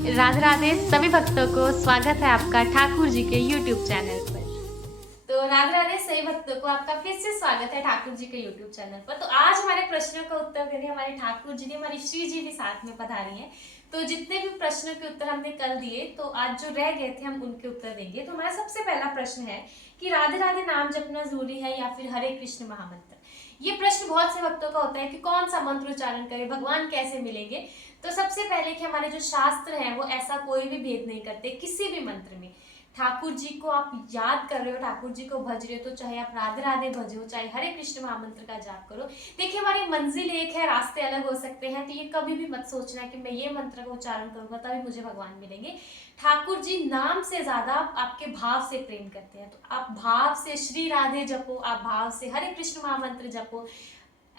राधे राधे सभी भक्तों को स्वागत है आपका ठाकुर जी के YouTube चैनल पर। तो राधे राधे सभी भक्तों को आपका फिर से स्वागत है ठाकुर जी के YouTube चैनल पर। तो आज हमारे प्रश्नों का उत्तर देने हमारे ठाकुर जी ने, हमारी श्री जी भी साथ में पधारी हैं। तो जितने भी प्रश्नों के उत्तर हमने कल दिए, तो आज जो रह गए थे हम उनके उत्तर देंगे। तो हमारा सबसे पहला प्रश्न है कि राधे राधे नाम जपना जरूरी है या फिर हरे कृष्ण महामंत्र। ये प्रश्न बहुत से भक्तों का होता है कि कौन सा मंत्र उच्चारण करें, भगवान कैसे मिलेंगे। तो सबसे पहले कि हमारे जो शास्त्र हैं वो ऐसा कोई भी भेद नहीं करते किसी भी मंत्र में। ठाकुर जी को आप याद कर रहे हो, ठाकुर जी को भज रहे हो, तो चाहे आप राधे राधे भजो, चाहे हरे कृष्ण महामंत्र का जाप करो। देखिए हमारी मंजिल एक है, रास्ते अलग हो सकते हैं, तो ये कभी भी मत सोचना कि मैं ये मंत्र का उच्चारण करूंगा तभी मुझे भगवान मिलेंगे। ठाकुर जी नाम से ज्यादा आपके भाव से प्रेम करते हैं। तो आप भाव से श्री राधे जपो, आप भाव से हरे कृष्ण महामंत्र जपो।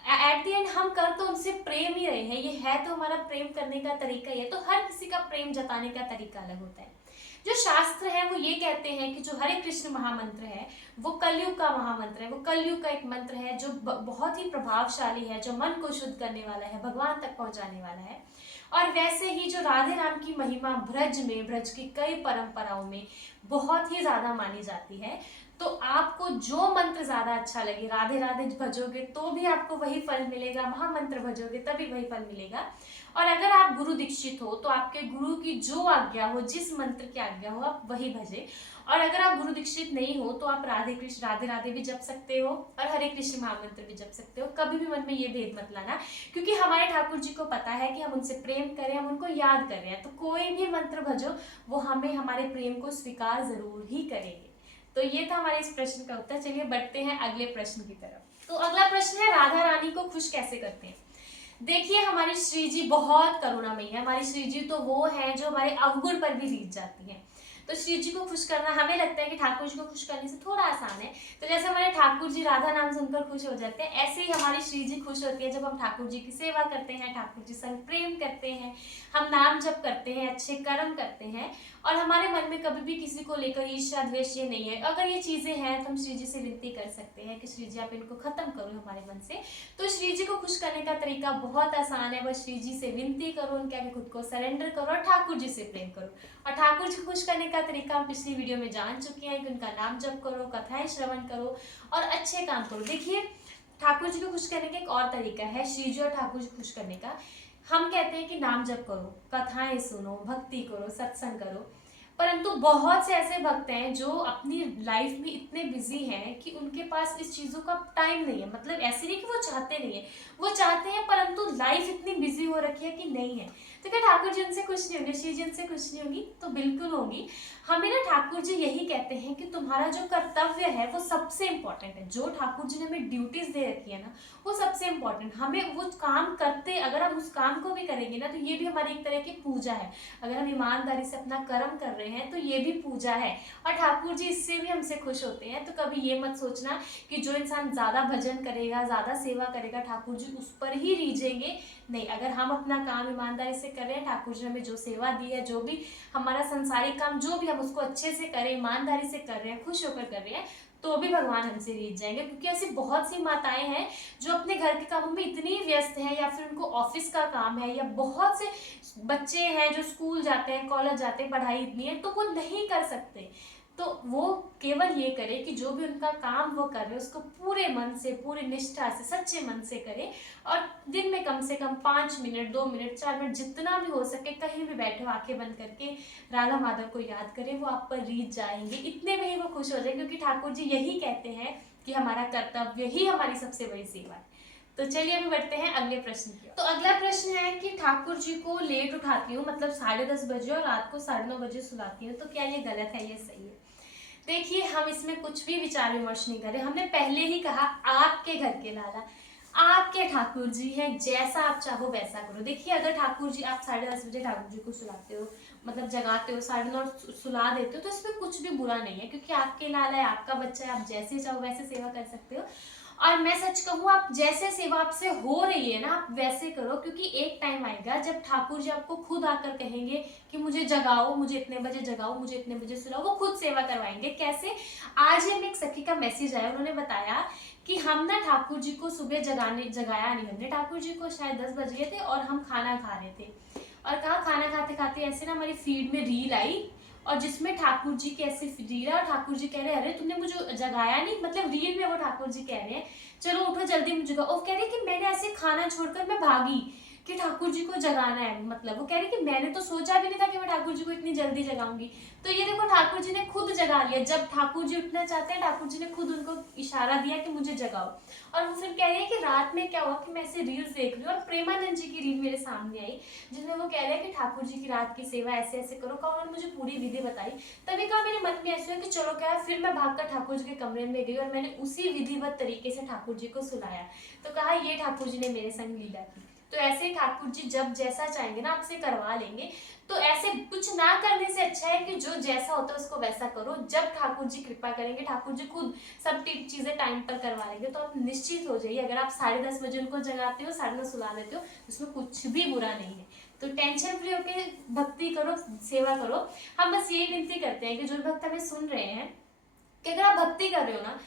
एट दी एंड हम कर तो उनसे प्रेम ही रहे हैं, ये है तो हमारा प्रेम करने का तरीका ही है। तो हर किसी का प्रेम जताने का तरीका अलग होता है। जो शास्त्र है वो ये कहते हैं कि जो हरे कृष्ण महामंत्र है वो कलयुग का महामंत्र है, वो कलयुग का एक मंत्र है जो बहुत ही प्रभावशाली है, जो मन को शुद्ध करने वाला है, भगवान तक पहुंचाने वाला है। और वैसे ही जो राधे राम की महिमा ब्रज में, ब्रज की कई परंपराओं में बहुत ही ज्यादा मानी जाती है। तो आपको जो मंत्र ज्यादा अच्छा लगे, राधे राधे भजोगे तो भी आपको वही फल मिलेगा, महामंत्र भजोगे तभी वही फल मिलेगा। और अगर आप गुरु दीक्षित हो तो आपके गुरु की जो आज्ञा हो, जिस मंत्र की आज्ञा हो, आप वही भजे। और अगर आप गुरु दीक्षित नहीं हो तो आप राधे कृष्ण राधे राधे भी जप सकते हो और हरे कृष्ण महामंत्र भी जप सकते हो। कभी भी मन में ये भेद मत लाना, क्योंकि हमारे ठाकुर जी को पता है कि हम उनसे प्रेम करें, हम उनको याद कर रहे हैं। तो कोई भी मंत्र भजो वो हमें हमारे प्रेम को स्वीकार जरूर ही करेंगे। तो ये था हमारे इस प्रश्न का उत्तर। चलिए बढ़ते हैं अगले प्रश्न की तरफ। तो अगला प्रश्न है, राधा रानी को खुश कैसे करते हैं। देखिए हमारी श्री जी बहुत करुणामयी है। हमारी श्री जी तो वो है जो हमारे अवगुण पर भी रीझ जाती है। तो श्री जी को खुश करना, हमें लगता है कि ठाकुर जी को खुश करने से थोड़ा आसान है। तो जैसे हमारे ठाकुर जी राधा नाम सुनकर खुश हो जाते हैं, ऐसे ही हमारी श्री जी खुश होती है जब हम ठाकुर जी की सेवा करते हैं, ठाकुर जी संग प्रेम करते हैं, हम नाम जप करते हैं, अच्छे कर्म करते हैं। और हमारे मन में कभी भी किसी को लेकर ईर्ष्या द्वेष ये नहीं है। अगर ये चीजें हैं तो हम श्री जी से विनती कर सकते हैं कि श्री जी आप इनको खत्म करो हमारे मन से। तो श्री जी को खुश करने का तरीका बहुत आसान है, बस श्री जी से विनती करो, उनके आगे खुद को सरेंडर करो और ठाकुर जी से प्रेम करो। और ठाकुर जी को खुश करने का तरीका हम पिछली वीडियो में जान चुके हैं कि उनका नाम जप करो, कथाएं श्रवण करो और अच्छे काम करो। देखिए ठाकुर जी को खुश करने का एक और तरीका है, श्री जी और ठाकुर जी को खुश करने का। हम कहते हैं कि नाम जप करो, कथाएं सुनो, भक्ति करो, सत्संग करो, परंतु बहुत से ऐसे भक्त हैं जो अपनी लाइफ में इतने बिजी हैं कि उनके पास इस चीजों का टाइम नहीं है। मतलब ऐसे नहीं कि वो चाहते नहीं है, वो चाहते हैं परंतु लाइफ इतनी बिजी हो रखी है कि नहीं है। तो क्या ठाकुर जी उनसे खुश नहीं होंगे, श्री जी उनसे खुश नहीं होंगी? तो बिल्कुल होंगी। हमें ना ठाकुर जी यही कहते हैं कि तुम्हारा जो कर्तव्य है वो सबसे इंपॉर्टेंट है। जो ठाकुर जी ने हमें ड्यूटीज दे रखी है ना, वो सबसे इंपॉर्टेंट। हमें वो काम करते, अगर हम उस काम को भी करेंगे ना, तो ये भी हमारी एक तरह की पूजा है। अगर हम ईमानदारी से अपना कर्म कर रहे हैं तो ये भी पूजा है। और ठाकुर जी इससे भी हमसे खुश होते हैं। तो कभी ये मत सोचना कि जो इंसान ज्यादा भजन करेगा, ज्यादा सेवा करेगा, ठाकुर जी उस पर ही रीझेंगे। नहीं, अगर हम अपना काम ईमानदारी से कर रहे हैं, ठाकुर जी ने हमें जो सेवा दी है, जो भी हमारा संसारिक काम, जो भी हम उसको अच्छे से करें, ईमानदारी से कर रहे हैं, खुश होकर कर रहे हैं, तो भी भगवान हमसे रीझ जाएंगे। क्योंकि ऐसी बहुत सी माताएं हैं जो अपने घर के कामों में इतनी व्यस्त हैं, या फिर उनको ऑफिस का काम है, या बहुत से बच्चे हैं जो स्कूल जाते हैं, कॉलेज जाते हैं, पढ़ाई इतनी है तो वो नहीं कर सकते। तो वो केवल ये करे कि जो भी उनका काम वो कर रहे हैं उसको पूरे मन से, पूरी निष्ठा से, सच्चे मन से करे। और दिन में कम से कम 5 मिनट, 2 मिनट, 4 मिनट, जितना भी हो सके, कहीं भी बैठे हो आंखें बंद करके राधा माधव को याद करें, वो आप पर रीझ जाएंगे। इतने में ही वो खुश हो जाएंगे, क्योंकि ठाकुर जी यही कहते हैं कि हमारा कर्तव्य ही हमारी सबसे बड़ी सेवा है। तो चलिए अभी बढ़ते हैं अगले प्रश्न की। तो अगला प्रश्न है कि ठाकुर जी को लेट उठाती हूँ, मतलब 10:30 बजे, और रात को 9:30 बजे सुलाती हूँ, तो क्या ये गलत है, ये सही है? देखिए हम इसमें कुछ भी विचार विमर्श नहीं करें। हमने पहले ही कहा आपके घर के लाला, आपके ठाकुर जी हैं, जैसा आप चाहो वैसा करो। देखिए अगर ठाकुर जी, आप 10:30 बजे ठाकुर जी को सुलाते हो, मतलब जगाते हो, 9:30 सुला देते हो, तो इसमें कुछ भी बुरा नहीं है, क्योंकि आपके लाला है, आपका बच्चा है, आप जैसे चाहो वैसे सेवा कर सकते हो। और मैं सच कहूँ, आप जैसे सेवा आपसे हो रही है ना, आप वैसे करो, क्योंकि एक टाइम आएगा जब ठाकुर जी आपको खुद आकर कहेंगे कि मुझे जगाओ, मुझे इतने बजे जगाओ, मुझे इतने बजे सुलाओ। वो खुद सेवा करवाएंगे। कैसे? आज ही हमें एक सखी का मैसेज आया, उन्होंने बताया कि हम ना ठाकुर जी को सुबह जगाया नहीं, हमने ठाकुर जी को शायद 10 बज गए थे और हम खाना खा रहे थे, और कहा खाना खाते खाते ऐसे ना हमारी फीड में रील आई और जिसमें ठाकुर जी की ऐसे रील है और ठाकुर जी कह रहे हैं अरे तुमने मुझे जगाया नहीं, मतलब रील में वो ठाकुर जी कह रहे हैं चलो उठो जल्दी मुझे जगाओ। वो कह रहे कि मैंने ऐसे खाना छोड़कर मैं भागी कि ठाकुर जी को जगाना है, मतलब वो कह रहे कि मैंने तो सोचा भी नहीं था कि मैं ठाकुर जी को इतनी जल्दी जगाऊंगी। तो ये देखो ठाकुर जी ने खुद जगा लिया, जब ठाकुर जी उठना चाहते हैं ठाकुर जी ने खुद उनको इशारा दिया कि मुझे जगाओ। और वो फिर कह रही है कि रात में क्या हुआ कि मैं ऐसे रील्स देख रही हूँ और प्रेमानंद जी की रील मेरे सामने आई जिसमें वो कह रहे हैं कि ठाकुर जी की रात की सेवा ऐसे ऐसे करो। कहा उन्होंने मुझे पूरी विधि बताई। तभी कहा मेरे मन में ऐसे हुआ कि चलो क्या है, फिर मैं भागकर ठाकुर जी के कमरे में गई और मैंने उसी विधिवत तरीके से ठाकुर जी को सुलाया। तो कहा ये ठाकुर जी ने मेरे संग लीला की। तो ऐसे ही ठाकुर जी जब जैसा चाहेंगे ना आपसे करवा लेंगे। तो ऐसे कुछ ना करने से अच्छा है कि जो जैसा होता है उसको वैसा करो। जब ठाकुर जी कृपा करेंगे, ठाकुर जी खुद सब चीजें टाइम पर करवा लेंगे, तो आप निश्चित हो जाइए। अगर आप 10:30 बजे उनको जगाते हो, 9:30 सुला देते हो, उसमें कुछ भी बुरा नहीं है। तो टेंशन फ्री होकर भक्ति करो, सेवा करो। हम बस यही विनती करते हैं कि जो भक्त हमें सुन रहे हैं कि अगर आप भक्ति कर रहे हो ना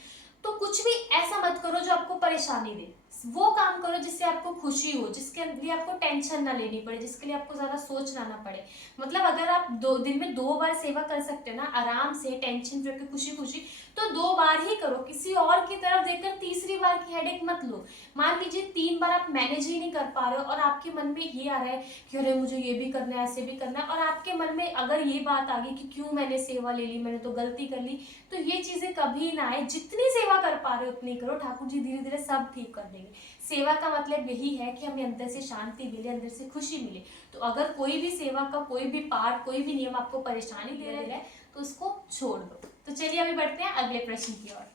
तो कुछ भी ऐसा मत करो जो आपको परेशानी दे। वो काम करो जिससे आपको खुशी हो, जिसके लिए आपको टेंशन ना लेनी पड़े, जिसके लिए आपको ज्यादा सोचना ना पड़े। मतलब अगर आप दिन में 2 बार सेवा कर सकते हो ना आराम से टेंशन फ्री होकर खुशी खुशी, तो 2 बार ही करो। किसी और की तरफ देखकर तीसरी बार की हेडेक मत लो। मान लीजिए 3 बार आप मैनेज ही नहीं कर पा रहे हो और आपके मन में ये आ रहा है कि अरे मुझे ये भी करना है ऐसे भी करना है, और आपके मन में अगर ये बात आ गई कि क्यों मैंने सेवा ले ली, मैंने तो गलती कर ली, तो ये चीजें कभी ना आए। जितनी सेवा कर पा रहे हो उतनी करो, ठाकुर जी धीरे धीरे सब ठीक कर देंगे। सेवा का मतलब यही है कि हमें अंदर से शांति मिले, अंदर से खुशी मिले। तो अगर कोई भी सेवा का कोई भी पार्ट, कोई भी नियम आपको परेशानी दे रहा है तो उसको छोड़ दो। तो चलिए अभी बढ़ते हैं अगले प्रश्न की ओर।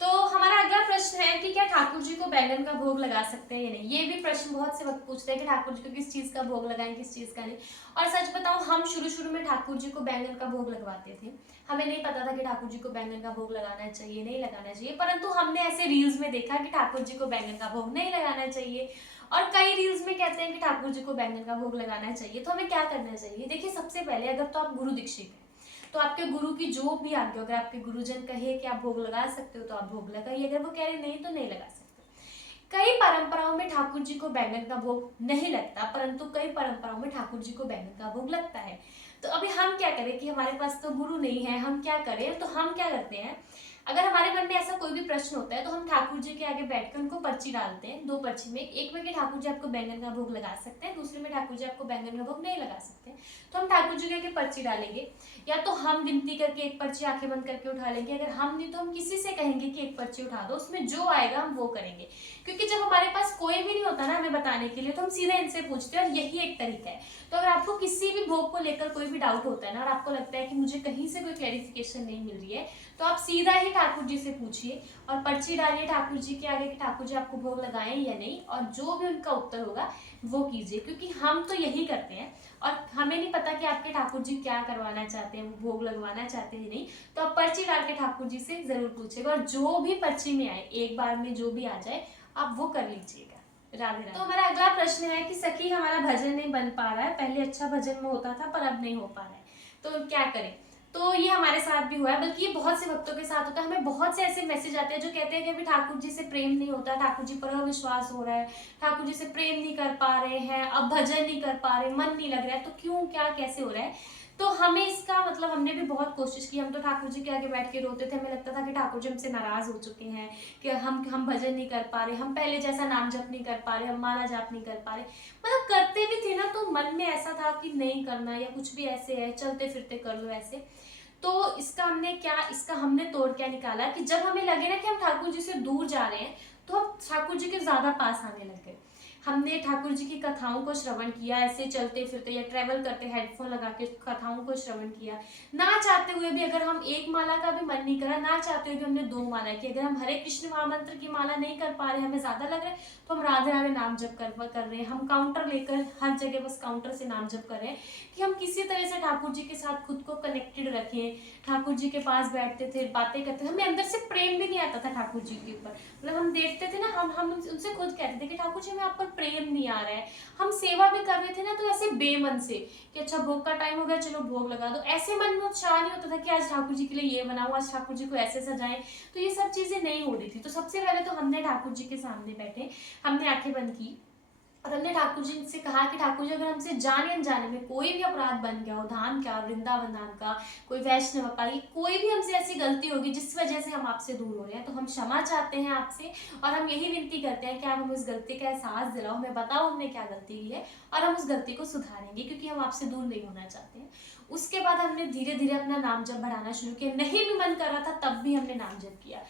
तो हमारा अगला प्रश्न है कि क्या ठाकुर जी को बैंगन का भोग लगा सकते हैं या नहीं। ये भी प्रश्न बहुत से वक्त पूछते हैं कि ठाकुर जी को किस चीज का भोग लगाएं, किस चीज का नहीं। और सच बताऊं, हम शुरू में ठाकुर जी को बैंगन का भोग लगवाते थे। हमें नहीं पता था कि ठाकुर जी को बैंगन का भोग लगाना चाहिए नहीं लगाना चाहिए, परंतु हमने ऐसे रील्स में देखा कि ठाकुर जी को बैंगन का भोग नहीं लगाना चाहिए और कई रील्स में कहते हैं कि ठाकुर जी को बैंगन का भोग लगाना चाहिए। तो हमें क्या करना चाहिए? देखिए, सबसे पहले अगर तो आप गुरु दीक्षित हैं तो आपके गुरु की जो भी आज्ञा, अगर आपके गुरुजन कहे कि आप भोग लगा सकते हो तो आप भोग लगाइए, अगर वो कह रहे नहीं तो नहीं लगा सकते। कई परंपराओं में ठाकुर जी को बैंगन का भोग नहीं लगता, परंतु कई परंपराओं में ठाकुर जी को बैंगन का भोग लगता है। तो अभी हम क्या करें कि हमारे पास तो गुरु नहीं है, हम क्या करें? तो हम क्या करते हैं, अगर हमारे मन में ऐसा कोई भी प्रश्न होता है तो हम ठाकुर जी के आगे बैठकर उनको पर्ची डालते हैं। 2 पर्ची में, एक में कि ठाकुर जी आपको बैंगन का भोग लगा सकते हैं, दूसरे में ठाकुर जी आपको बैंगन का भोग नहीं लगा सकते। तो हम ठाकुर जी के आगे पर्ची डालेंगे, या तो हम विनती करके एक पर्ची आंखें बंद करके उठा लेंगे, अगर हम नहीं तो हम किसी से कहेंगे कि एक पर्ची उठा दो, उसमें जो आएगा हम वो करेंगे। क्योंकि जब हमारे पास कोई भी नहीं होता ना हमें बताने के लिए, तो हम सीधा इनसे पूछते हैं और यही एक तरीका है। तो अगर आपको किसी भी भोग को लेकर कोई भी डाउट होता है ना और आपको लगता है कि मुझे कहीं से कोई क्लैरिफिकेशन नहीं मिल रही है, तो आप सीधा ही ठाकुर जी से पूछिए और पर्ची डालिए ठाकुर जी के आगे कि ठाकुर जी आपको भोग लगाएं या नहीं, और जो भी उनका उत्तर होगा वो कीजिए। क्योंकि हम तो यही करते हैं और हमें नहीं पता कि आपके ठाकुर जी क्या करवाना चाहते हैं, वो भोग लगवाना चाहते हैं नहीं। तो आप पर्ची डाल के ठाकुर जी से जरूर पूछेगा और जो भी पर्ची में आए, एक बार में जो भी आ जाए आप वो कर लीजिएगा। राधे राधे। तो हमारा अगला प्रश्न है कि सखी हमारा भजन नहीं बन पा रहा है, पहले अच्छा भजन में होता था पर अब नहीं हो पा रहा है, तो क्या करें? तो ये हमारे साथ भी हुआ है, बल्कि ये बहुत से भक्तों के साथ होता है। हमें बहुत से ऐसे मैसेज आते हैं जो कहते हैं कि अभी ठाकुर जी से प्रेम नहीं होता, ठाकुर जी पर अविश्वास हो रहा है, ठाकुर जी से प्रेम नहीं कर पा रहे हैं, अब भजन नहीं कर पा रहे, मन नहीं लग रहा है, तो क्यों, क्या, कैसे हो रहा है? तो हमें इसका मतलब, हमने भी बहुत कोशिश की। हम तो ठाकुर जी के आगे बैठ के रोते थे, हमें लगता था कि ठाकुर जी हमसे नाराज हो चुके हैं कि हम भजन नहीं कर पा रहे, हम पहले जैसा नाम जप नहीं कर पा रहे, हम माला जाप नहीं कर पा रहे। मतलब करते भी थे ना तो मन में ऐसा था कि नहीं करना, या कुछ भी ऐसे है चलते फिरते कर लो ऐसे। तो इसका हमने तोड़ क्या निकाला कि जब हमें लगे ना कि हम ठाकुर जी से दूर जा रहे हैं तो हम ठाकुर जी के ज्यादा पास आने लग गए। हमने ठाकुर जी की कथाओं को श्रवण किया, ऐसे चलते फिरते या ट्रेवल करते हेडफोन लगा के कथाओं को श्रवण किया। ना चाहते हुए भी, अगर हम एक माला का भी मन नहीं करा, ना चाहते हुए भी हमने 2 माला की। अगर हम हरे कृष्ण महामंत्र की माला नहीं कर पा रहे, हमें ज्यादा लग रहा है, तो हम राधे राधे नाम जप कर रहे हैं। हम काउंटर लेकर हर जगह बस काउंटर से नाम जप कर रहे हैं कि हम किसी तरह से ठाकुर जी के साथ खुद को कनेक्टेड रखें। ठाकुर जी के पास बैठते थे, बातें करते थे, हमें अंदर से प्रेम भी नहीं आता था ठाकुर जी के ऊपर। मतलब हम देखते थे ना, हम उनसे खुद कहते थे कि ठाकुर जी हमें आप पर प्रेम नहीं आ रहा है। हम सेवा भी कर रहे थे ना तो ऐसे बेमन से कि अच्छा भोग का टाइम हो गया, चलो भोग लगा दो, ऐसे मन में उत्साह नहीं होता था कि आज ठाकुर जी के लिए ये बनाऊं, आज ठाकुर जी को ऐसे सजाएं। तो ये सब चीजें नहीं हो रही थी। तो सबसे पहले तो हमने ठाकुर जी के सामने बैठे, हमने आंखें बंद की और हमने ठाकुर जी से कहा कि ठाकुर जी, अगर हमसे जाने अनजाने में कोई भी अपराध बन गया हो, धाम का, वृंदावन धाम का, कोई वैष्णव का, कोई भी हमसे ऐसी गलती होगी जिस वजह से हम आपसे दूर हो रहे हैं, तो हम क्षमा चाहते हैं आपसे। और हम यही विनती करते हैं कि आप हमें उस गलती का एहसास दिलाओ, हमें बताओ हमने क्या गलती की है, और हम उस गलती को सुधारेंगे, क्योंकि हम आपसे दूर नहीं होना चाहते हैं। उसके बाद हमने धीरे धीरे अपना नाम जप बढ़ाना शुरू किया। नहीं भी मन कर रहा था तब भी हमने नाम जप किया।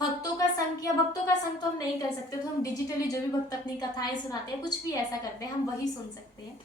भक्तों का संग किया। भक्तों का संग तो हम नहीं कर सकते, तो हम डिजिटली जो भी भक्त अपनी कथाएं सुनाते हैं, कुछ भी ऐसा करते हैं, हम वही सुन सकते हैं।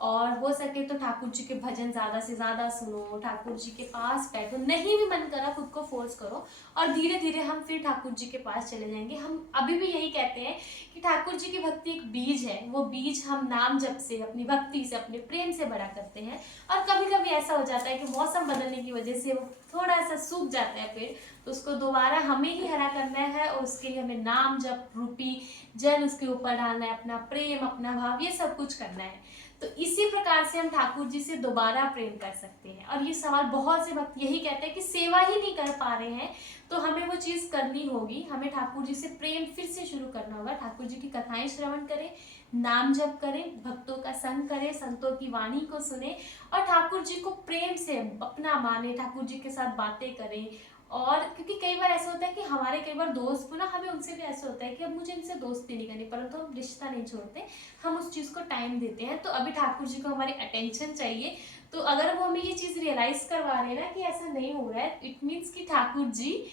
और हो सके तो ठाकुर जी के भजन ज्यादा से ज्यादा सुनो, ठाकुर जी के पास बैठो। नहीं भी मन करा खुद को फोर्स करो, और धीरे धीरे हम फिर ठाकुर जी के पास चले जाएंगे। हम अभी भी यही कहते हैं कि ठाकुर जी की भक्ति एक बीज है, वो बीज हम नाम जप से, अपनी भक्ति से, अपने प्रेम से बड़ा करते हैं। और कभी कभी ऐसा हो जाता है कि मौसम बदलने की वजह से वो थोड़ा सा सूख जाता है पेड़, तो उसको दोबारा हमें ही हरा करना है, और उसके लिए हमें नाम जप रूपी जल उसके ऊपर डालना है, अपना प्रेम, अपना भाव, ये सब कुछ करना है। तो इसी प्रकार से हम ठाकुर जी से दोबारा प्रेम कर सकते हैं। और ये सवाल बहुत से भक्त यही कहते हैं कि सेवा ही नहीं कर पा रहे हैं, तो हमें वो चीज करनी होगी। हमें ठाकुर जी से प्रेम फिर से शुरू करना होगा। ठाकुर जी की कथाएं श्रवण करें, नाम जप करें, भक्तों का संग करें, संतों की वाणी को सुने, और ठाकुर जी को प्रेम से अपना माने, ठाकुर जी के साथ बातें करें। और क्योंकि कई बार ऐसा होता है कि हमारे कई बार दोस्त ना, हमें उनसे भी ऐसा होता है कि अब मुझे इनसे दोस्ती नहीं करनी, परंतु हम रिश्ता नहीं छोड़ते, हम उस चीज को टाइम देते हैं। तो अभी ठाकुर जी को हमारी अटेंशन चाहिए। तो अगर वो हमें ये चीज रियलाइज करवा रहे हैं ना कि ऐसा नहीं हो रहा है, इट मीन्स कि ठाकुर जी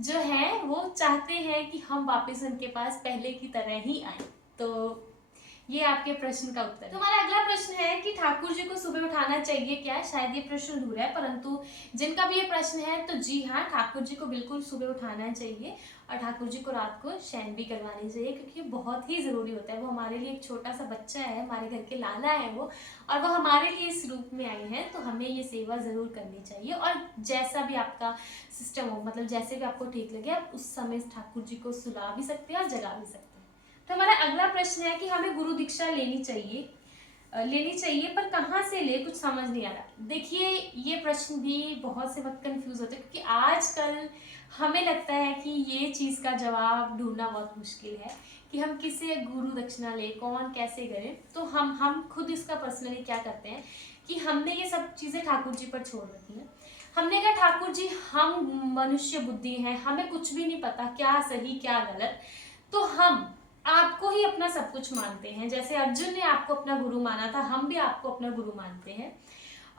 जो है वो चाहते हैं कि हम वापस उनके पास पहले की तरह ही आए। तो ये आपके प्रश्न का उत्तर है। तुम्हारा अगला प्रश्न है कि ठाकुर जी को सुबह उठाना चाहिए क्या? शायद ये प्रश्न अधूरा है, परंतु जिनका भी ये प्रश्न है तो जी हाँ, ठाकुर जी को बिल्कुल सुबह उठाना चाहिए, और ठाकुर जी को रात को शयन भी करवानी चाहिए, क्योंकि ये बहुत ही जरूरी होता है। वो हमारे लिए एक छोटा सा बच्चा है, हमारे घर के लाला है वो, और वो हमारे लिए इस रूप में आए हैं, तो हमें ये सेवा जरूर करनी चाहिए। और जैसा भी आपका सिस्टम हो, मतलब जैसे भी आपको ठीक लगे, आप उस समय ठाकुर जी को सुला भी सकते हैं और जगा भी सकते हैं। तो हमारा अगला प्रश्न है कि हमें गुरु दीक्षा लेनी चाहिए पर कहाँ से ले, कुछ समझ नहीं आ रहा। देखिए, ये प्रश्न भी बहुत से वक्त कंफ्यूज होते हैं, क्योंकि आजकल हमें लगता है कि ये चीज का जवाब ढूंढना बहुत मुश्किल है कि हम किसे गुरु दक्षिणा ले, कौन कैसे करें। तो हम खुद इसका पर्सनली क्या करते हैं कि हमने ये सब चीजें ठाकुर जी पर छोड़ रखी है। हमने कहा ठाकुर जी, हम मनुष्य बुद्धि हैं, हमें कुछ भी नहीं पता क्या सही क्या गलत, तो हम आपको ही अपना सब कुछ मानते हैं। जैसे अर्जुन ने आपको अपना गुरु माना था, हम भी आपको अपना गुरु मानते हैं।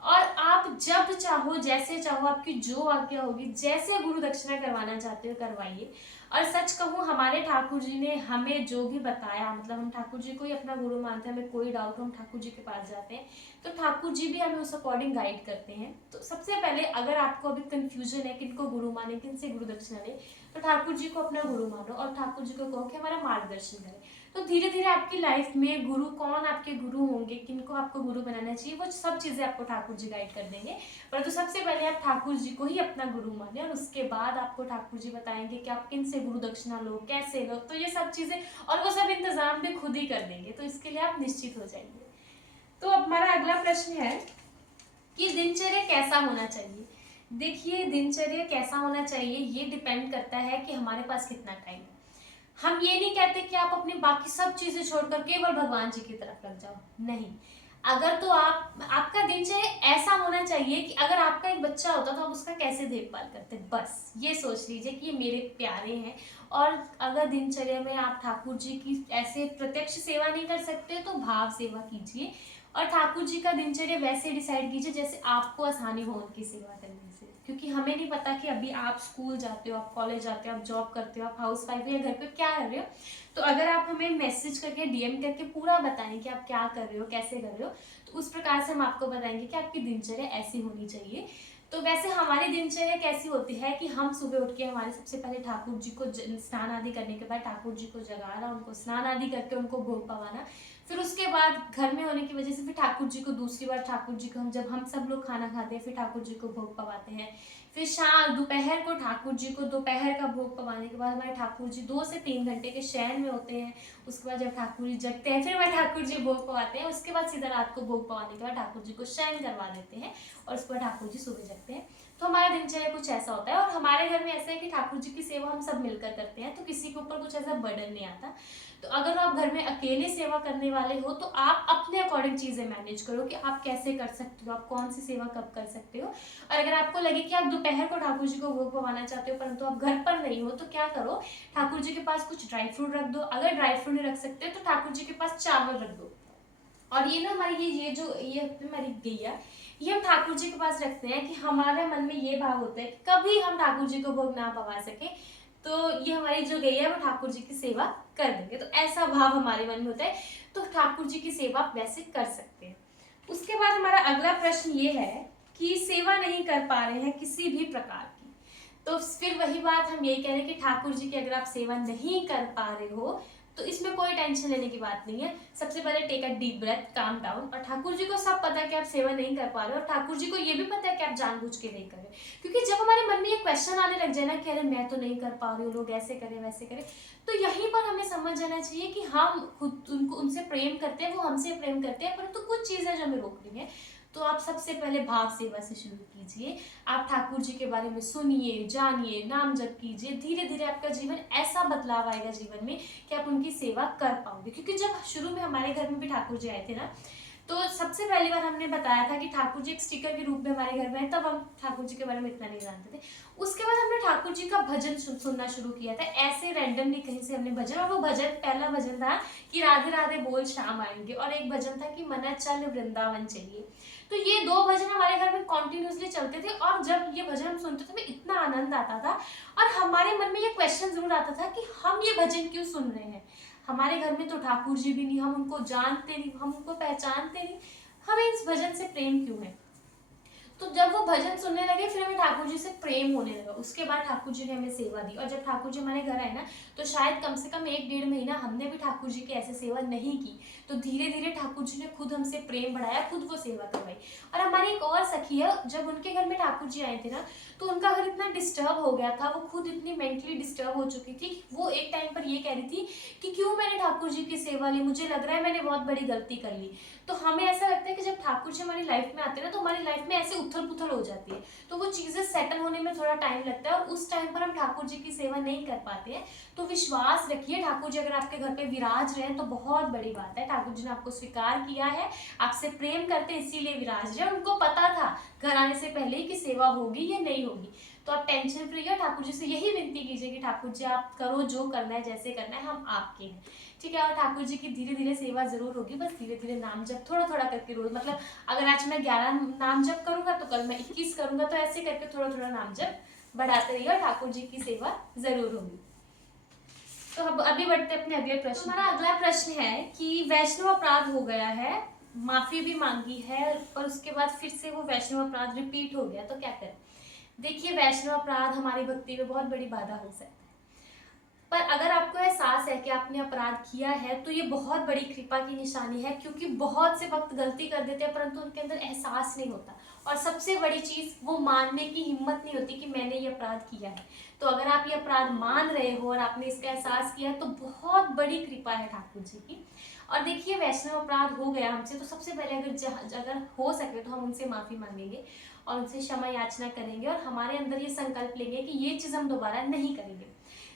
और आप जब चाहो, जैसे चाहो, आपकी जो आज्ञा होगी, जैसे गुरु दक्षिणा करवाना चाहते हो करवाइए। और सच कहूँ, हमारे ठाकुर जी ने हमें जो भी बताया, मतलब हम ठाकुर जी को ही अपना गुरु मानते हैं, हमें कोई डाउट हो हम ठाकुर जी के पास जाते हैं, तो ठाकुर जी भी हमें उस अकॉर्डिंग गाइड करते हैं। तो सबसे पहले, अगर आपको अभी कंफ्यूजन है किनको गुरु माने, किन से गुरु दक्षिणा ले, तो ठाकुर जी को अपना गुरु मानो, और ठाकुर जी को कहो कि हमारा मार्गदर्शन करें। तो धीरे धीरे आपकी लाइफ में गुरु, कौन आपके गुरु होंगे, किनको आपको गुरु बनाना चाहिए, वो सब चीजें आपको ठाकुर जी गाइड कर देंगे। परंतु सबसे पहले आप ठाकुर जी को ही अपना गुरु माने, और उसके बाद आपको ठाकुर जी बताएंगे कि आप किन से गुरु दक्षिणा लो, कैसे लो, तो ये सब चीजें, और वो सब इंतजाम भी खुद ही कर देंगे। तो इसके लिए आप निश्चित हो जाइए। तो अब हमारा अगला प्रश्न है कि दिनचर्या कैसा होना चाहिए। देखिए, दिनचर्या कैसा होना चाहिए ये डिपेंड करता है कि हमारे पास कितना टाइम है। हम ये नहीं कहते कि आप अपनी बाकी सब चीजें छोड़कर केवल भगवान जी की तरफ लग जाओ, नहीं। अगर तो आपका दिनचर्या ऐसा होना चाहिए कि अगर आपका एक बच्चा होता तो आप उसका कैसे देखभाल करते, बस ये सोच लीजिए कि ये मेरे प्यारे हैं। और अगर दिनचर्या में आप ठाकुर जी की ऐसे प्रत्यक्ष सेवा नहीं कर सकते, तो भाव सेवा कीजिए, और ठाकुर जी का दिनचर्या वैसे डिसाइड कीजिए जैसे आपको आसानी हो उनकी सेवा करने से। क्योंकि हमें नहीं पता कि अभी आप स्कूल जाते हो, आप कॉलेज जाते हो, आप जॉब करते हो, आप हाउस वाइफ हो, या घर पे क्या कर रहे हो। तो अगर आप हमें मैसेज करके, डीएम करके पूरा बताएं कि आप क्या कर रहे हो, कैसे कर रहे हो, तो उस प्रकार से हम आपको बताएंगे कि आपकी दिनचर्या ऐसी होनी चाहिए। तो वैसे हमारी दिनचर्या कैसी होती है कि हम सुबह उठ के, हमारे सबसे पहले ठाकुर जी को स्नान आदि करने के बाद ठाकुर जी को जगाना, उनको स्नान आदि करके उनको भोग पवाना। फिर उसके बाद घर में होने की वजह से फिर ठाकुर जी को दूसरी बार, ठाकुर जी को जब हम सब लोग खाना खाते हैं, फिर ठाकुर जी को भोग पवाते हैं। फिर शाम दोपहर को ठाकुर जी को दोपहर का भोग पवाने के बाद हमारे ठाकुर जी 2 से 3 घंटे के शयन में होते हैं। उसके बाद जब ठाकुर जी जगते हैं, फिर हमारे ठाकुर जी भोग पवाते हैं। उसके बाद सीधा रात को भोग पवाने के बाद ठाकुर जी को शयन करवा देते हैं, और उसके बाद ठाकुर जी सुबह जगते हैं। तो तो हमारा दिनचर्या कुछ ऐसा होता है। और हमारे घर में ऐसा है कि ठाकुर जी की सेवा हम सब मिलकर करते हैं, तो किसी के ऊपर कुछ ऐसा बर्डन नहीं आता। तो अगर आप घर में अकेले सेवा करने वाले हो तो आप अपने अकॉर्डिंग चीजें मैनेज करो कि आप कैसे कर सकते हो, आप कौन सी सेवा कब कर सकते हो। और अगर आपको लगे कि आप दोपहर को ठाकुर जी को भोग पवाना चाहते हो परंतु आप घर पर नहीं हो, तो क्या करो, ठाकुर जी के पास कुछ ड्राई फ्रूट रख दो। अगर ड्राई फ्रूट नहीं रख सकते तो ठाकुर जी के पास चावल रख दो। और ये ना हमारी ये हमारी गैया, ये हम ठाकुर जी के पास रखते हैं कि हमारे मन में ये भाव होता है कि कभी हम ठाकुर जी को भोग ना पवा सके तो ये हमारी जो गैया है वो ठाकुर जी की सेवा कर देंगे। तो ऐसा भाव हमारे मन में होता है, तो ठाकुर जी की सेवा आप वैसे कर सकते हैं। उसके बाद हमारा अगला प्रश्न ये है कि सेवा नहीं कर पा रहे हैं किसी भी प्रकार की, तो फिर वही बात हम यही कह रहे हैं कि ठाकुर जी की अगर आप सेवा नहीं कर पा रहे हो तो इसमें कोई टेंशन लेने की बात नहीं है। सबसे पहले take a deep breath, calm down. और ठाकुर जी को सब पता है कि आप सेवा नहीं कर पा रहे हो, और ठाकुर जी को ये भी पता है कि आप जानबूझ के नहीं कर रहे। क्योंकि जब हमारे मन में ये क्वेश्चन आने लग जाए ना कि अरे मैं तो नहीं कर पा रही हूँ, लोग ऐसे करें वैसे करें, तो यहीं पर हमें समझ जाना चाहिए कि हम खुद उनको उनसे प्रेम करते हैं, वो हमसे प्रेम करते हैं, परंतु कुछ चीजें जो हमें रोक रही है। तो आप सबसे पहले भाव सेवा से शुरू कीजिए। आप ठाकुर जी के बारे में सुनिए, जानिए, नाम जप कीजिए। धीरे धीरे आपका जीवन ऐसा बदलाव आएगा जीवन में कि आप उनकी सेवा कर पाओगे। क्योंकि जब शुरू में हमारे घर में भी ठाकुर जी आए थे ना, तो सबसे पहली बार हमने बताया था कि ठाकुर जी एक स्टिकर के रूप में हमारे घर में है, तब हम ठाकुर जी के बारे में इतना नहीं जानते थे। उसके बाद हमने ठाकुर जी का भजन सुनना शुरू किया था, ऐसे रैंडमली कहीं से हमने भजन। और वो भजन, पहला भजन था कि राधे राधे बोल शाम आएंगे, और एक भजन था कि मना चल वृंदावन चलिए। तो ये दो भजन हमारे घर में कॉन्टिन्यूसली चलते थे, और जब ये भजन हम सुनते थे हमें इतना आनंद आता था, और हमारे मन में ये क्वेश्चन जरूर आता था कि हम ये भजन क्यों सुन रहे हैं। हमारे घर में तो ठाकुर जी भी नहीं, हम उनको जानते नहीं, हम उनको पहचानते नहीं, हमें इस भजन से प्रेम क्यों है। तो जब वो भजन सुनने लगे फिर हमें ठाकुर जी से प्रेम होने लगा। उसके बाद ठाकुर जी ने हमें सेवा दी, और जब ठाकुर जी हमारे घर आए ना, तो शायद कम से कम 1-1.5 महीना हमने भी ठाकुर जी की ऐसे सेवा नहीं की। तो धीरे धीरे ठाकुर जी ने खुद हमसे प्रेम बढ़ाया, खुद वो सेवा करवाई। और हमारी एक और सखी है, जब उनके घर में ठाकुर जी आए थे ना, तो उनका घर इतना डिस्टर्ब हो गया था, वो खुद इतनी मेंटली डिस्टर्ब हो चुकी थी। वो एक टाइम पर ये कह रही थी कि क्यों मैंने ठाकुर जी की सेवा ली, मुझे लग रहा है मैंने बहुत बड़ी गलती कर ली। तो हमें ऐसा लगता है कि जब ठाकुर जी हमारी लाइफ में आते हैं ना, तो हमारी लाइफ में ऐसे उथल पुथल हो जाती है, तो वो चीजें सेटल होने में थोड़ा टाइम लगता है, और उस टाइम पर हम ठाकुर जी की सेवा नहीं कर पाते हैं। तो विश्वास रखिए, ठाकुर जी अगर आपके घर पे विराज रहे हैं तो बहुत बड़ी बात है। ठाकुर जी ने आपको स्वीकार किया है, आपसे प्रेम करते हैं, इसीलिए विराज रहे। उनको पता था घर आने से पहले ही कि सेवा होगी या नहीं होगी। तो आप टेंशन फ्री हो, ठाकुर जी से यही विनती कीजिए कि ठाकुर जी आप करो जो करना है, जैसे करना है, हम आपके हैं, ठीक है। और ठाकुर जी की धीरे धीरे सेवा जरूर होगी, बस धीरे धीरे नाम जप थोड़ा थोड़ा करके रोज, मतलब अगर आज मैं 11 नाम जप करूंगा तो कल मैं 21 करूंगा, तो ऐसे करके थोड़ा थोड़ा नाम जप बढ़ाते रहिए और ठाकुर जी की सेवा जरूर होगी। तो अब अभी बढ़ते अपने अगले प्रश्न। हमारा अगला प्रश्न है कि वैष्णव अपराध हो गया है, माफी भी मांगी है, और उसके बाद फिर से वो वैष्णव अपराध रिपीट हो गया, तो क्या करें। देखिए, वैष्णव अपराध हमारी भक्ति में बहुत बड़ी बाधा हो सकता है, पर अगर आपको एहसास है कि आपने अपराध किया है तो ये बहुत बड़ी कृपा की निशानी है। क्योंकि बहुत से भक्त गलती कर देते हैं परंतु उनके अंदर एहसास नहीं होता, और सबसे बड़ी चीज वो मानने की हिम्मत नहीं होती कि मैंने ये अपराध किया है। तो अगर आप ये अपराध मान रहे हो और आपने इसका एहसास किया है तो बहुत बड़ी कृपा है ठाकुर जी की। और देखिए, वैष्णव अपराध हो गया हमसे, तो सबसे पहले अगर हो सके तो हम उनसे माफी मांगेंगे और उनसे क्षमा याचना करेंगे, और हमारे अंदर ये संकल्प लेंगे कि ये चीज हम दोबारा नहीं करेंगे।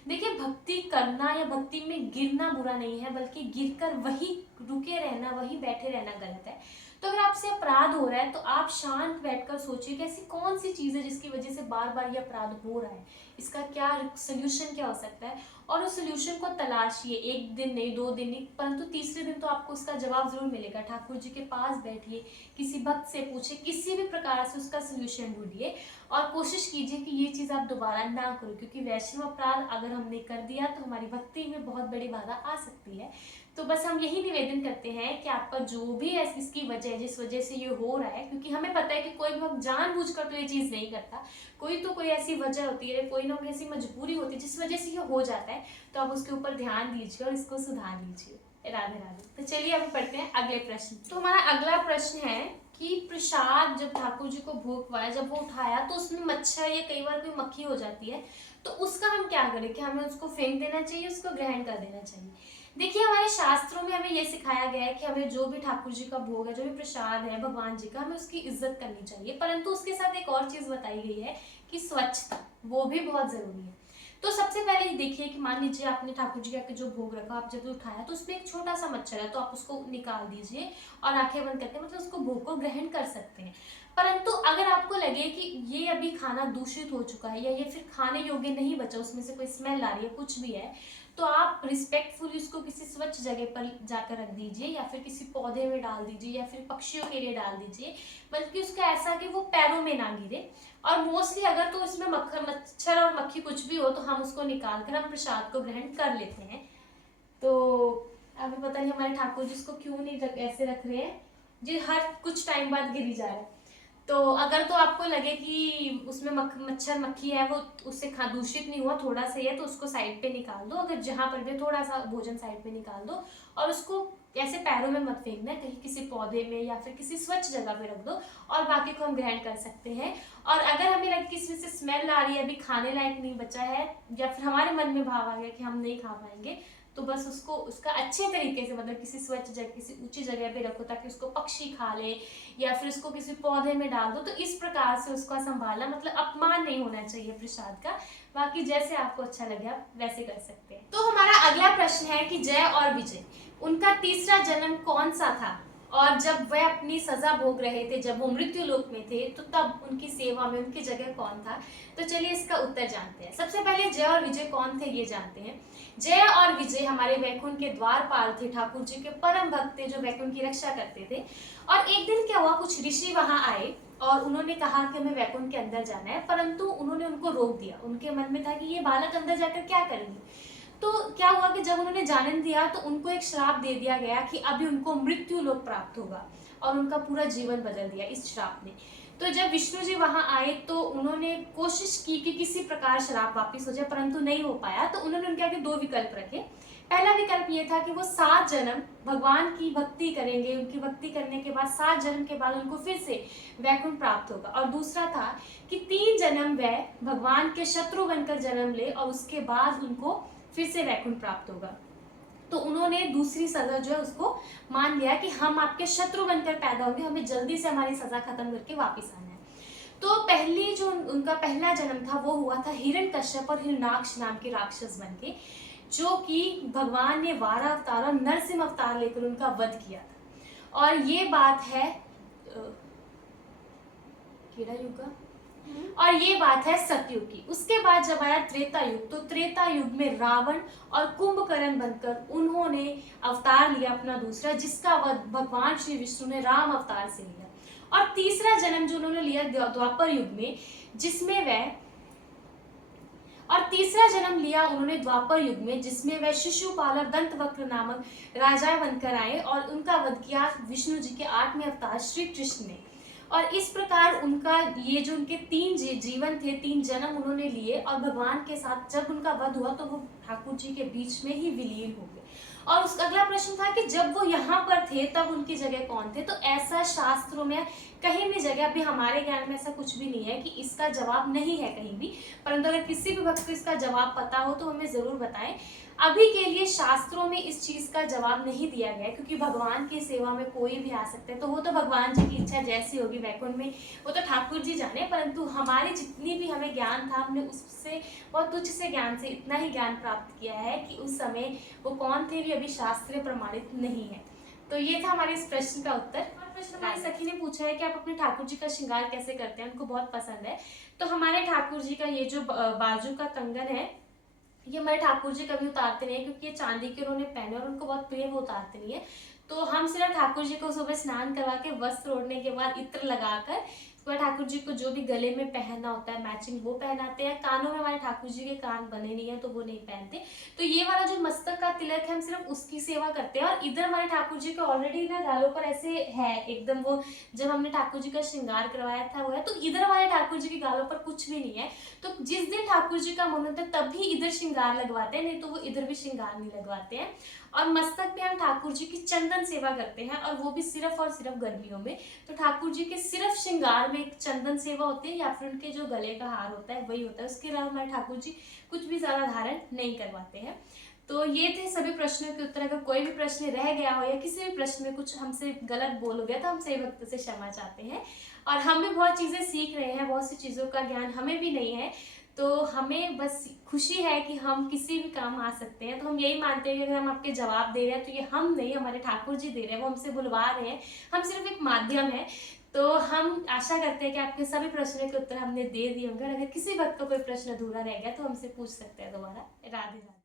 देखिए, भक्ति करना या भक्ति में गिरना बुरा नहीं है, बल्कि गिरकर वही रुके रहना, वही बैठे रहना गलत है। तो अगर आपसे अपराध हो रहा है तो आप शांत बैठकर सोचिए कि ऐसी कौन सी चीज है जिसकी वजह से बार बार ये अपराध हो रहा है, इसका क्या सोल्यूशन क्या हो सकता है, और उस सोल्यूशन को तलाशिए। 1 दिन नहीं, 2 दिन नहीं, परंतु तीसरे दिन तो आपको उसका जवाब जरूर मिलेगा। ठाकुर जी के पास बैठिए, किसी भक्त से पूछे, किसी भी प्रकार से उसका सोल्यूशन ढूंढिए, और कोशिश कीजिए कि ये चीज आप दोबारा ना करो। क्योंकि वैष्णव अपराध अगर हमने कर दिया तो हमारी भक्ति में बहुत बड़ी बाधा आ सकती है। तो बस हम यही निवेदन करते हैं कि आपका जो भी इसकी वजह है, जिस वजह से ये हो रहा है, क्योंकि हमें पता है कि कोई भी हम जानबूझकर तो ये चीज नहीं करता, कोई ऐसी वजह होती है, कोई ना कोई ऐसी मजबूरी होती है जिस वजह से ये हो जाता है। तो आप उसके ऊपर ध्यान दीजिए और इसको सुधार लीजिए। राधे राधे। तो चलिए अभी पढ़ते हैं अगले प्रश्न। तो हमारा अगला प्रश्न है कि प्रसाद जब ठाकुर जी को भोग पाया, जब वो उठाया तो उसमें मच्छर या कई बार कोई मक्खी हो जाती है, तो उसका हम क्या करें, कि हमें उसको फेंक देना चाहिए, उसको ग्रहण कर देना चाहिए। देखिए, हमारे शास्त्रों में हमें ये सिखाया गया है कि हमें जो भी ठाकुर जी का भोग है, जो भी प्रसाद है भगवान जी का, हमें उसकी इज्जत करनी चाहिए। परंतु उसके साथ एक और चीज बताई गई है कि स्वच्छता, वो भी बहुत जरूरी है। तो सबसे पहले देखिए कि मान लीजिए आपने ठाकुर जी का जो भोग रखा, आप जब उठाया तो उसमें एक छोटा सा मच्छर है, तो आप उसको निकाल दीजिए और आंखें बंद करके मतलब उसको भोग को ग्रहण कर सकते हैं। परंतु अगर आपको लगे कि ये अभी खाना दूषित हो चुका है या ये फिर खाने योग्य नहीं बचा, उसमें से कोई स्मेल आ रही है, कुछ भी है, तो आप रिस्पेक्टफुली उसको किसी स्वच्छ जगह पर जाकर रख दीजिए या फिर किसी पौधे में डाल दीजिए या फिर पक्षियों के लिए डाल दीजिए, बल्कि उसका ऐसा कि वो पैरों में ना गिरे। और मोस्टली अगर तो इसमें मच्छर और मक्खी कुछ भी हो तो हम उसको निकाल कर हम प्रसाद को ग्रहण कर लेते हैं। तो अभी पता नहीं हमारे ठाकुर जी इसको क्यों नहीं ऐसे रख रहे हैं जी, हर कुछ टाइम बाद गिरी जा रहा है। तो अगर तो आपको लगे कि उसमें मच्छर मक्खी है वो उससे खा दूषित नहीं हुआ, थोड़ा सा ही है, तो उसको साइड पे निकाल दो। अगर जहां पर भी थोड़ा सा भोजन साइड पे निकाल दो और उसको ऐसे पैरों में मत फेंकना, कहीं किसी पौधे में या फिर किसी स्वच्छ जगह पे रख दो और बाकी को हम ग्रहण कर सकते हैं। और अगर हमें लगे किसी से स्मेल आ रही है, अभी खाने लायक नहीं बचा है, या फिर हमारे मन में भाव आ गया कि हम नहीं खा पाएंगे, तो बस उसको उसका अच्छे तरीके से मतलब किसी स्वच्छ जगह, किसी ऊंची जगह पे रखो ताकि उसको पक्षी खा ले, या फिर उसको किसी पौधे में डाल दो। तो इस प्रकार से उसका संभालना, मतलब अपमान नहीं होना चाहिए प्रसाद का। बाकी जैसे आपको अच्छा लगे आप वैसे कर सकते हैं। तो हमारा अगला प्रश्न है कि जय और विजय, उनका तीसरा जन्म कौन सा था, और जब वह अपनी सजा भोग रहे थे, जब वो मृत्यु लोक में थे, तो तब उनकी सेवा में उनकी जगह कौन था। तो चलिए इसका उत्तर जानते हैं। सबसे पहले जय और विजय कौन थे ये जानते हैं। जय और विजय हमारे वैकुंठ के द्वारपाल थे, ठाकुर जी के परम भक्त थे जो वैकुंठ की रक्षा करते थे। और एक दिन क्या हुआ, कुछ ऋषि वहां आए और उन्होंने कहा कि हमें वैकुंठ के अंदर जाना है, परंतु उन्होंने उनको रोक दिया। उनके मन में था कि ये बालक अंदर जाकर क्या करेंगे। तो क्या हुआ कि जब उन्होंने जाने दिया तो उनको एक श्राप दे दिया गया कि अभी उनको मृत्यु लोक प्राप्त होगा, और उनका पूरा जीवन बदल दिया इस श्राप ने। तो जब विष्णु जी वहां आए तो उन्होंने कोशिश की कि किसी प्रकार श्राप वापिस हो जाए, परंतु नहीं हो पाया। तो उन्होंने उनके आगे दो विकल्प रखे। पहला विकल्प ये था कि वो 7 जन्म भगवान की भक्ति करेंगे, उनकी भक्ति करने के बाद 7 जन्म के बाद उनको फिर से वैकुंठ प्राप्त होगा। और दूसरा था कि 3 जन्म वह भगवान के शत्रु बनकर जन्म ले और उसके बाद उनको फिर से वैकुंठ प्राप्त होगा। तो उन्होंने दूसरी सजा जो है उसको मान लिया कि हम आपके शत्रु बनकर पैदा होंगे, हमें जल्दी से हमारी सजा खत्म करके वापस आना है। तो पहली जो उनका पहला जन्म था वो हुआ था हिरण्यकश्यप और हिरण्याक्ष नाम के राक्षस बन के, जो कि भगवान ने वारा अवतार और नरसिंह अवतार लेकर उनका वध किया था। और ये बात है केड़ा युग का, और ये बात है सतयुग की। उसके बाद जब आया त्रेता युग, तो त्रेता युग में रावण और कुंभकर्ण बनकर उन्होंने अवतार लिया अपना दूसरा, जिसका वध भगवान श्री विष्णु ने राम अवतार से लिया। और तीसरा जन्म जो उन्होंने लिया द्वापर युग में, जिसमें वह और तीसरा जन्म लिया उन्होंने द्वापर युग में, जिसमें वह शिशुपाल और दंतवक्र नामक राजा बनकर आए और उनका वध किया विष्णु जी के 8वें अवतार श्री कृष्ण ने। और इस प्रकार उनका ये जो उनके 3 जीवन थे, 3 जन्म उन्होंने लिए, और भगवान के साथ जब उनका वध हुआ तो वो ठाकुर जी के बीच में ही विलीन हो गए। और उसका अगला प्रश्न था कि जब वो यहाँ पर थे तब उनकी जगह कौन थे। तो ऐसा शास्त्रों में कहीं भी जगह, अभी हमारे ज्ञान में ऐसा कुछ भी नहीं है कि इसका जवाब नहीं है कहीं भी, परंतु अगर किसी भी भक्त को इसका जवाब पता हो तो हमें जरूर बताएं। अभी के लिए शास्त्रों में इस चीज का जवाब नहीं दिया गया, क्योंकि भगवान की सेवा में कोई भी आ सकता है, तो वो तो भगवान जी की इच्छा जैसी होगी वैकुंठ में, वो तो ठाकुर जी जाने। परंतु हमारी जितनी भी हमें ज्ञान था, हमने उससे बहुत तुच्छ से ज्ञान से इतना ही ज्ञान प्राप्त किया है कि उस समय वो कौन थे भी अभी शास्त्रीय प्रमाणित नहीं है। तो ये था हमारे इस प्रश्न का उत्तर। और प्रश्न हमारी सखी ने पूछा है कि आप अपने ठाकुर जी का श्रृंगार कैसे करते हैं, उनको बहुत पसंद है। तो हमारे ठाकुर जी का ये जो बाजू का कंगन है, ये हमारे ठाकुर जी कभी उतारते नहीं है, क्योंकि ये चांदी के उन्होंने पहने और उनको बहुत प्रिय, वो उतारते नहीं है। तो हम सिर्फ ठाकुर जी को सुबह स्नान करवा के वस्त्र ओढ़ने के बाद इत्र लगाकर ठाकुर जी को जो भी गले में पहनना होता है मैचिंग वो पहनाते हैं। कानों में हमारे ठाकुर जी के कान बने नहीं है तो वो नहीं पहनते। तो ये वाला जो मस्तक का तिलक है हम सिर्फ उसकी सेवा करते हैं। और इधर हमारे ठाकुर जी के ऑलरेडी ना गालों पर ऐसे है एकदम, वो जब हमने ठाकुर जी का श्रृंगार करवाया था वो है। तो इधर हमारे ठाकुर जी के गालों पर कुछ भी नहीं है। तो जिस दिन ठाकुर जी का मन होता है तभी इधर श्रृंगार लगवाते हैं, नहीं तो वो इधर भी श्रृंगार नहीं लगवाते हैं। और मस्तक पे हम ठाकुर जी की चंदन सेवा करते हैं, और वो भी सिर्फ और सिर्फ गर्मियों में। तो ठाकुर जी के सिर्फ श्रृंगार में एक चंदन सेवा होती है, या फिर उनके जो गले का हार होता है वही होता है। उसके अलावा हमारे ठाकुर जी कुछ भी ज्यादा धारण नहीं करवाते हैं। तो ये थे सभी प्रश्नों के उत्तर। अगर कोई भी प्रश्न रह गया हो या किसी भी प्रश्न में कुछ हमसे गलत बोल हो गया तो हम सही भक्त से क्षमा चाहते हैं। और हम भी बहुत चीज़ें सीख रहे हैं, बहुत सी चीज़ों का ज्ञान हमें भी नहीं है, तो हमें बस खुशी है कि हम किसी भी काम आ सकते हैं। तो हम यही मानते हैं कि अगर हम आपके जवाब दे रहे हैं तो ये हम नहीं, हमारे ठाकुर जी दे रहे हैं, वो हमसे बुलवा रहे हैं, हम सिर्फ एक माध्यम है। तो हम आशा करते हैं कि आपके सभी प्रश्नों के उत्तर हमने दे दिए होंगे। अगर किसी वक्त का कोई प्रश्न अधूरा रह गया तो हमसे पूछ सकते हैं दोबारा। राधे राधे।